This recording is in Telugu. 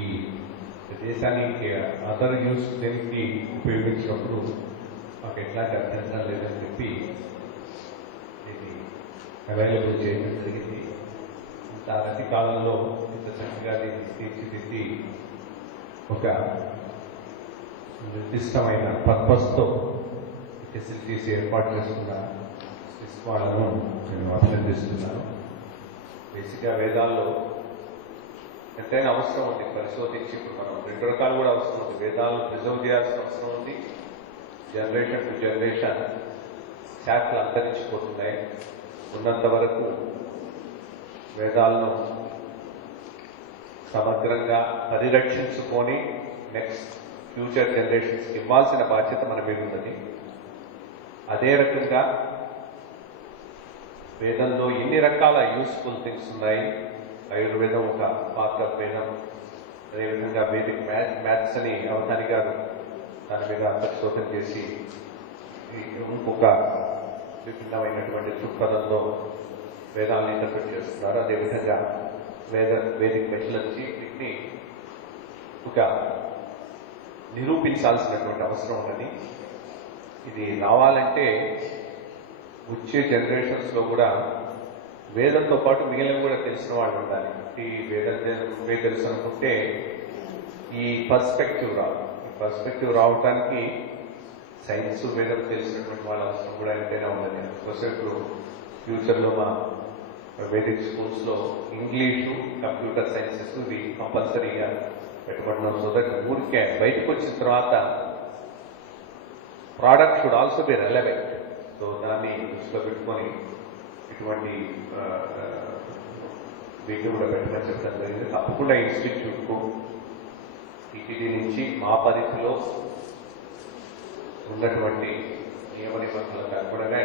ఈ దేశానికి అదర్ యూస్ దేనికి ఉపయోగించినప్పుడు మాకు ఎట్లాంటి అభ్యంతరం లేదని చెప్పి ఇది అవైలబుల్ చేయడం జరిగింది. ఇంత అతి కాలంలో ఇంత చక్కగా దీన్ని తీర్చిదిద్ది ఒక నిర్దిష్టమైన పర్పస్తో ఫెసిలిటీస్ ఏర్పాటు చేసుకున్న వాళ్ళను నేను అభినందిస్తున్నాను. బేసిక్గా వేదాల్లో ఎంతైనా అవసరం ఉంది పరిశోధించి. ఇప్పుడు మనం రెండు రకాలు కూడా అవసరం ఉంది. వేదాలను ప్రిజర్వ్ చేయాల్సిన అవసరం ఉంది. జనరేషన్ టు జనరేషన్ శాఖలు అంతరించిపోతున్నాయి. ఉన్నంత వరకు వేదాలను సమగ్రంగా పరిరక్షించుకొని నెక్స్ట్ ఫ్యూచర్ జనరేషన్స్కి ఇవ్వాల్సిన బాధ్యత మన మీద ఉన్నది. అదే రకంగా వేదంలో ఎన్ని రకాల యూస్ఫుల్ థింగ్స్ ఉన్నాయి. ఆయుర్వేదం ఒక పార్ట్ ఆఫ్ వేదం. అదేవిధంగా వేదిక్ మ్యాథ్స్ అని అవధాని గారు దాని మీద పరిశోధన చేసి ఇంకొక విభిన్నమైనటువంటి దృక్పథంలో వేదాలను ఇంటర్ప్రిట్ చేస్తున్నారు. అదేవిధంగా వేదిక్ మెథడాలజీ వీటిని ఒక నిరూపించాల్సినటువంటి అవసరం ఉన్నది. ఇది రావాలంటే వచ్చే జనరేషన్స్లో కూడా వేదంతో పాటు మిగిలిన కూడా తెలిసిన వాళ్ళు ఉండాలి. ఈ వేదం తెలుసు అనుకుంటే ఈ పర్స్పెక్టివ్ రాదు. ఈ పర్స్పెక్టివ్ రావడానికి సైన్స్ వేదం తెలిసినటువంటి వాళ్ళ అవసరం కూడా ఎంతైనా ఉన్నది. ప్రొసెప్ట్ ఫ్యూచర్లో మా వేదిక్ స్కూల్స్లో ఇంగ్లీషు, కంప్యూటర్ సైన్సెస్ ఇవి కంపల్సరీగా పెట్టుకుంటున్నాం. సో దట్ ఊరికే బయటకు వచ్చిన తర్వాత product should also be relevant. So దాన్ని దృష్టిలో పెట్టుకొని ఇటువంటి వీటిని కూడా పెట్టమని చెప్పడం జరిగింది. తప్పకుండా ఇన్స్టిట్యూట్కు టీటీడీ నుంచి మా పరిధిలో ఉన్నటువంటి నియమ నిబంధనలకు అనుగుణంగా